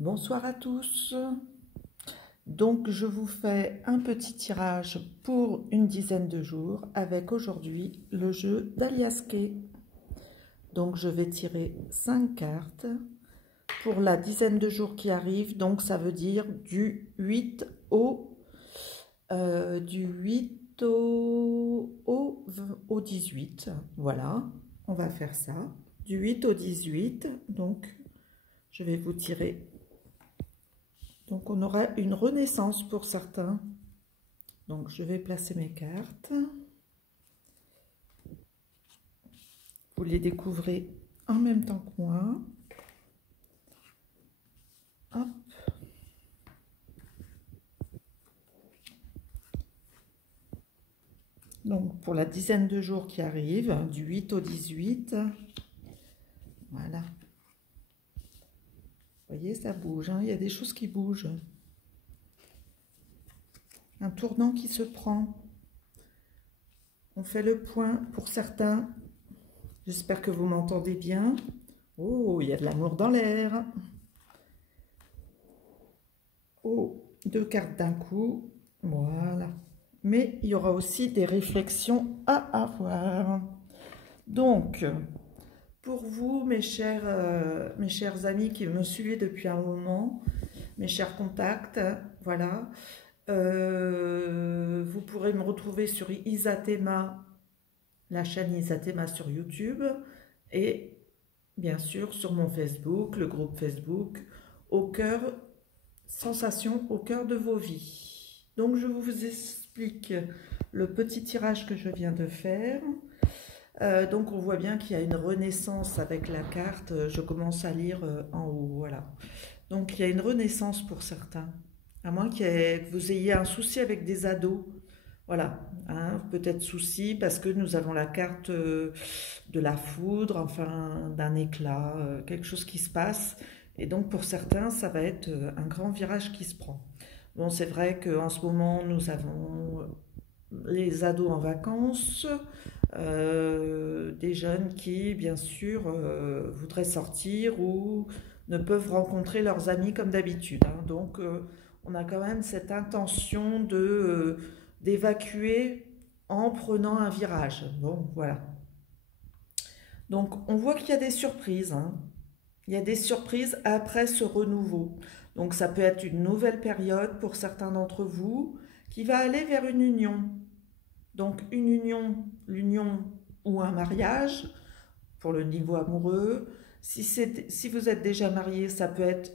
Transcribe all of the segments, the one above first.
Bonsoir à tous. Donc je vous fais un petit tirage pour une dizaine de jours avec aujourd'hui le jeu d'Aliasqué. Donc je vais tirer 5 cartes pour la dizaine de jours qui arrivent. Donc ça veut dire du 8 au 18. Voilà, on va faire ça. Du 8 au 18. Donc je vais vous tirer. Donc on aura une renaissance pour certains. Donc je vais placer mes cartes. Vous les découvrez en même temps que moi. Hop. Donc pour la dizaine de jours qui arrivent, du 8 au 18. Voilà. Vous voyez, ça bouge, hein, il y a des choses qui bougent. Un tournant qui se prend. On fait le point pour certains. J'espère que vous m'entendez bien. Oh, il y a de l'amour dans l'air. Oh, 2 cartes d'un coup. Voilà. Mais il y aura aussi des réflexions à avoir. Donc, pour vous, mes chers amis qui me suivez depuis un moment, mes chers contacts, voilà, vous pourrez me retrouver sur Isatema, la chaîne Isatema sur YouTube, et bien sûr sur mon Facebook, le groupe Facebook, au cœur, sensation au cœur de vos vies. Donc je vous explique le petit tirage que je viens de faire. Donc on voit bien qu'il y a une renaissance avec la carte. Je commence à lire en haut, voilà. Donc il y a une renaissance pour certains, à moins que vous ayez un souci avec des ados. Voilà, hein, peut-être souci parce que nous avons la carte de la foudre, enfin d'un éclat, quelque chose qui se passe. Et donc pour certains, ça va être un grand virage qui se prend. Bon, c'est vrai qu'en ce moment, nous avons les ados en vacances, des jeunes qui, bien sûr, voudraient sortir ou ne peuvent rencontrer leurs amis comme d'habitude. Hein. Donc, on a quand même cette intention d'évacuer en prenant un virage. Bon, voilà. Donc, on voit qu'il y a des surprises. Hein. Il y a des surprises après ce renouveau. Donc, ça peut être une nouvelle période pour certains d'entre vous qui va aller vers une union. Donc, une union, l'union ou un mariage pour le niveau amoureux. Si vous êtes déjà marié, ça peut être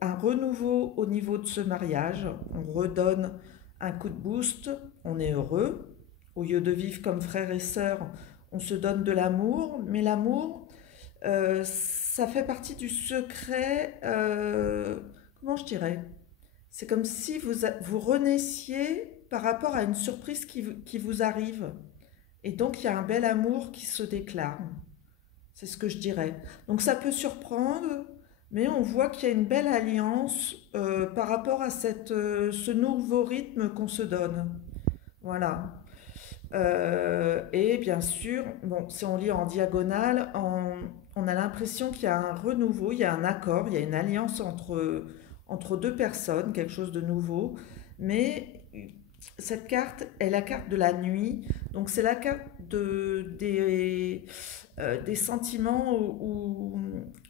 un renouveau au niveau de ce mariage. On redonne un coup de boost, on est heureux. Au lieu de vivre comme frères et sœurs, on se donne de l'amour. Mais l'amour, ça fait partie du secret, comment je dirais? C'est comme si vous renaissiez par rapport à une surprise qui vous arrive. Et donc, il y a un bel amour qui se déclare. C'est ce que je dirais. Donc, ça peut surprendre, mais on voit qu'il y a une belle alliance par rapport à ce nouveau rythme qu'on se donne. Voilà. Et bien sûr, bon, si on lit en diagonale, on a l'impression qu'il y a un renouveau, il y a un accord, il y a une alliance entre deux personnes, quelque chose de nouveau. Mais cette carte est la carte de la nuit, donc c'est la carte des sentiments où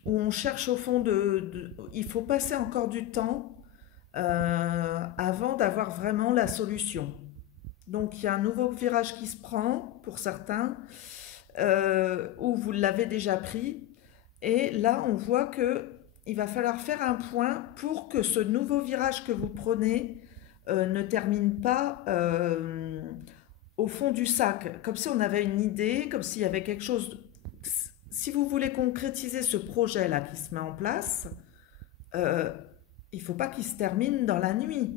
on cherche au fond il faut passer encore du temps avant d'avoir vraiment la solution. Donc il y a un nouveau virage qui se prend pour certains, où vous l'avez déjà pris, et là on voit qu'il va falloir faire un point pour que ce nouveau virage que vous prenez ne termine pas au fond du sac, comme si on avait une idée, comme s'il y avait quelque chose. Si vous voulez concrétiser ce projet-là qui se met en place, il ne faut pas qu'il se termine dans la nuit,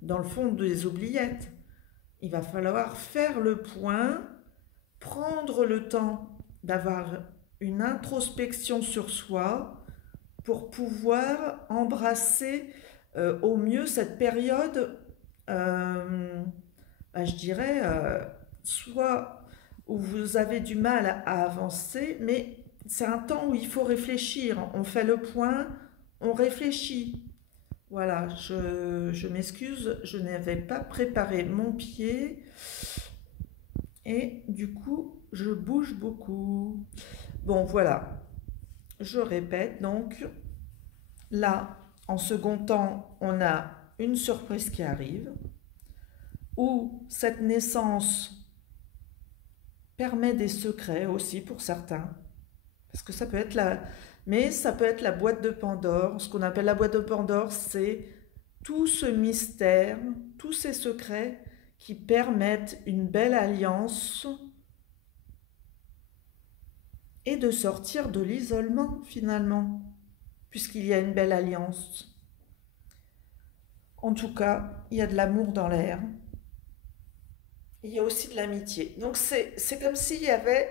dans le fond des oubliettes. Il va falloir faire le point, prendre le temps d'avoir une introspection sur soi pour pouvoir embrasser au mieux cette période, je dirais, soit où vous avez du mal à avancer, mais c'est un temps où il faut réfléchir. On fait le point, on réfléchit. Voilà, je m'excuse, je n'avais pas préparé mon pied et du coup, je bouge beaucoup. Bon, voilà, je répète donc, là, en second temps, on a une surprise qui arrive, où cette naissance permet des secrets aussi pour certains, parce que ça peut être mais ça peut être la boîte de Pandore. Ce qu'on appelle la boîte de Pandore, c'est tout ce mystère, tous ces secrets qui permettent une belle alliance et de sortir de l'isolement finalement, puisqu'il y a une belle alliance. En tout cas, il y a de l'amour dans l'air. Il y a aussi de l'amitié. Donc c'est comme s'il y avait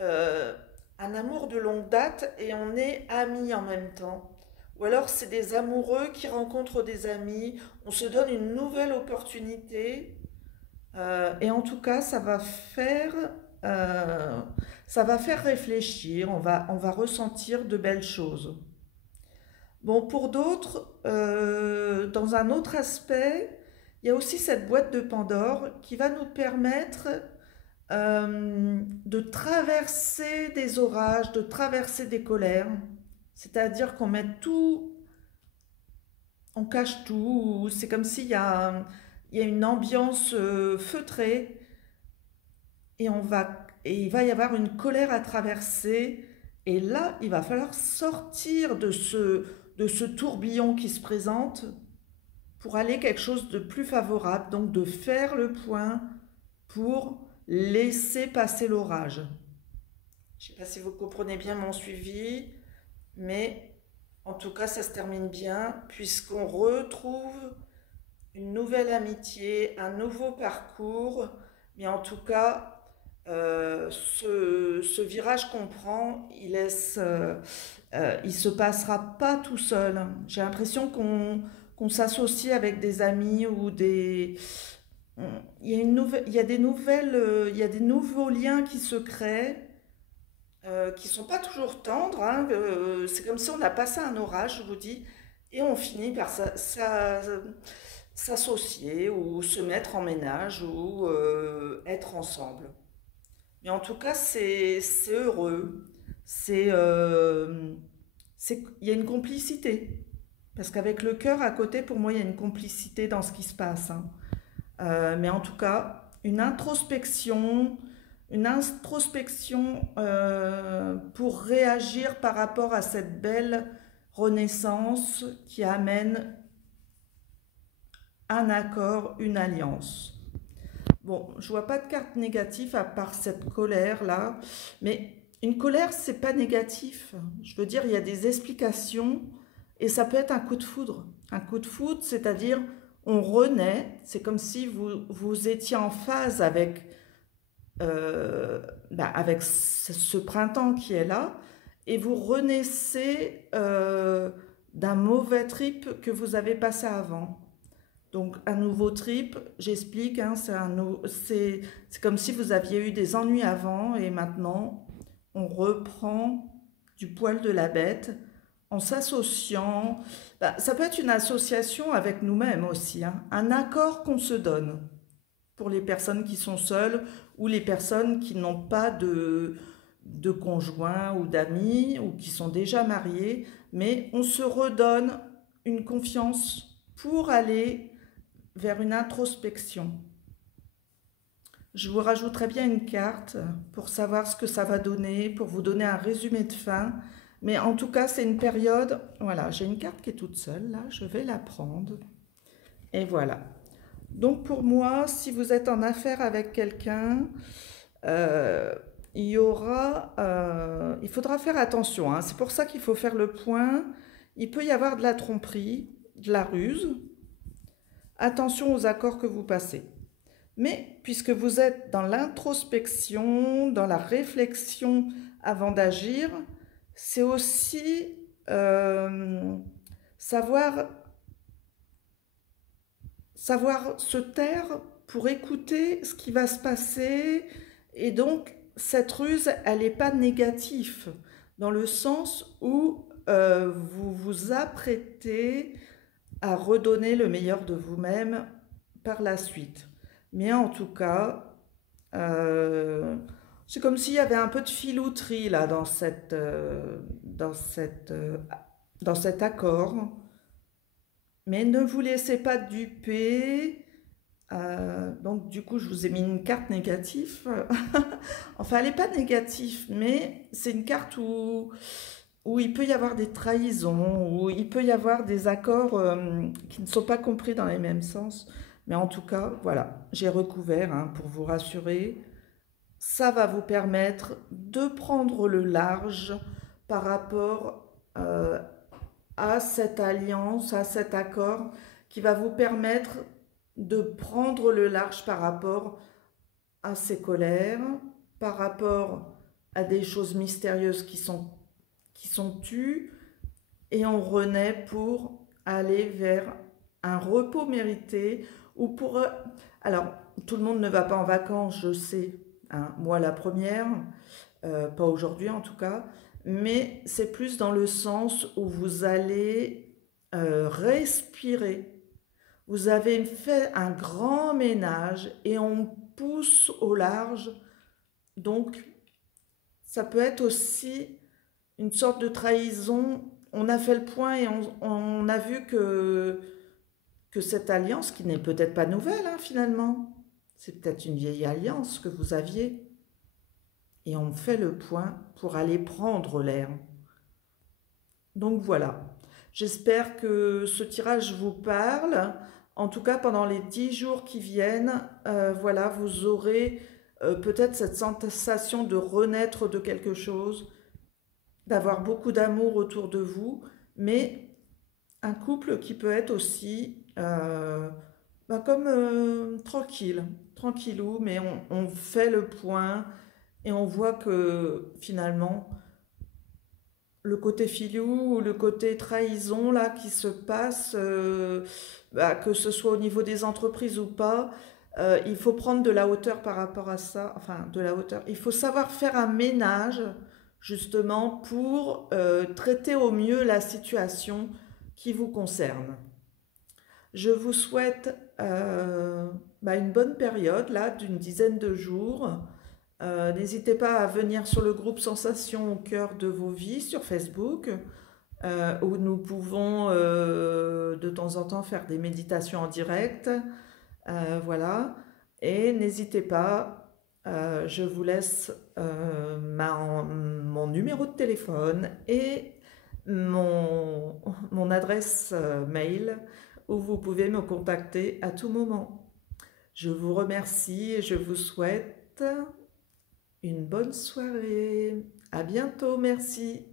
euh, un amour de longue date et on est amis en même temps. Ou alors c'est des amoureux qui rencontrent des amis, on se donne une nouvelle opportunité et en tout cas euh, ça va faire réfléchir, on va ressentir de belles choses. Bon, pour d'autres, dans un autre aspect, il y a aussi cette boîte de Pandore qui va nous permettre de traverser des orages, de traverser des colères. C'est-à-dire qu'on met tout, on cache tout. C'est comme il y a une ambiance feutrée et il va y avoir une colère à traverser. Et là, il va falloir sortir de ce tourbillon qui se présente pour aller quelque chose de plus favorable, donc de faire le point pour laisser passer l'orage. Je ne sais pas si vous comprenez bien mon suivi, mais en tout cas, ça se termine bien puisqu'on retrouve une nouvelle amitié, un nouveau parcours, mais en tout cas, ce virage qu'on prend, il se passera pas tout seul. J'ai l'impression qu'on s'associe avec des amis ou il y a des nouvelles, il y a des nouveaux liens qui se créent, qui sont pas toujours tendres, hein. C'est comme si on a passé un orage, je vous dis, et on finit par s'associer ou se mettre en ménage ou être ensemble. Mais en tout cas, c'est heureux. C'est, euh, il y a une complicité. Parce qu'avec le cœur à côté, pour moi, il y a une complicité dans ce qui se passe, hein. Mais en tout cas, une introspection pour réagir par rapport à cette belle renaissance qui amène un accord, une alliance. Bon, je vois pas de carte négative à part cette colère-là, mais une colère, c'est pas négatif. Je veux dire, il y a des explications et ça peut être un coup de foudre. Un coup de foudre, c'est-à-dire on renaît, c'est comme si vous étiez en phase avec ce printemps qui est là et vous renaissez d'un mauvais trip que vous avez passé avant. Donc un nouveau trip, j'explique, hein, c'est comme si vous aviez eu des ennuis avant et maintenant on reprend du poil de la bête en s'associant. Ça peut être une association avec nous-mêmes aussi, hein, un accord qu'on se donne pour les personnes qui sont seules ou les personnes qui n'ont pas de conjoint ou d'amis ou qui sont déjà mariés, mais on se redonne une confiance pour aller vers une introspection. Je vous rajouterai bien une carte pour savoir ce que ça va donner, pour vous donner un résumé de fin. Mais en tout cas, c'est une période... Voilà, j'ai une carte qui est toute seule, là, je vais la prendre. Et voilà. Donc pour moi, si vous êtes en affaire avec quelqu'un, il faudra faire attention, hein. C'est pour ça qu'il faut faire le point. Il peut y avoir de la tromperie, de la ruse. Attention aux accords que vous passez. Mais puisque vous êtes dans l'introspection, dans la réflexion avant d'agir, c'est aussi savoir se taire pour écouter ce qui va se passer. Et donc, cette ruse, elle n'est pas négative, dans le sens où vous vous apprêtez à redonner le meilleur de vous-même par la suite. Mais en tout cas, c'est comme s'il y avait un peu de filouterie là dans cet accord. Mais ne vous laissez pas duper. Donc du coup, je vous ai mis une carte négative. Enfin, elle n'est pas négative, mais c'est une carte où il peut y avoir des trahisons, où il peut y avoir des accords qui ne sont pas compris dans les mêmes sens. Mais en tout cas, voilà, j'ai recouvert hein, pour vous rassurer. Ça va vous permettre de prendre le large par rapport à cette alliance, à cet accord qui va vous permettre de prendre le large par rapport à ces colères, par rapport à des choses mystérieuses qui sont tues, et on renaît pour aller vers un repos mérité ou pour... Alors, tout le monde ne va pas en vacances, je sais, hein, moi la première, pas aujourd'hui en tout cas, mais c'est plus dans le sens où vous allez respirer. Vous avez fait un grand ménage et on pousse au large, donc ça peut être aussi une sorte de trahison. On a fait le point et on a vu que cette alliance, qui n'est peut-être pas nouvelle hein, finalement, c'est peut-être une vieille alliance que vous aviez, et on fait le point pour aller prendre l'air. Donc voilà, j'espère que ce tirage vous parle. En tout cas, pendant les 10 jours qui viennent, voilà, vous aurez peut-être cette sensation de renaître de quelque chose, d'avoir beaucoup d'amour autour de vous, mais un couple qui peut être aussi comme tranquille, tranquillou, mais on fait le point et on voit que finalement, le côté filou ou le côté trahison là qui se passe, que ce soit au niveau des entreprises ou pas, il faut prendre de la hauteur par rapport à ça, enfin de la hauteur. Il faut savoir faire un ménage justement pour traiter au mieux la situation qui vous concerne. Je vous souhaite une bonne période là d'une dizaine de jours. N'hésitez pas à venir sur le groupe Sensations au cœur de vos vies sur Facebook, où nous pouvons de temps en temps faire des méditations en direct. Voilà. Et n'hésitez pas, je vous laisse mon numéro de téléphone et mon adresse mail où vous pouvez me contacter à tout moment. Je vous remercie et je vous souhaite une bonne soirée. À bientôt, merci.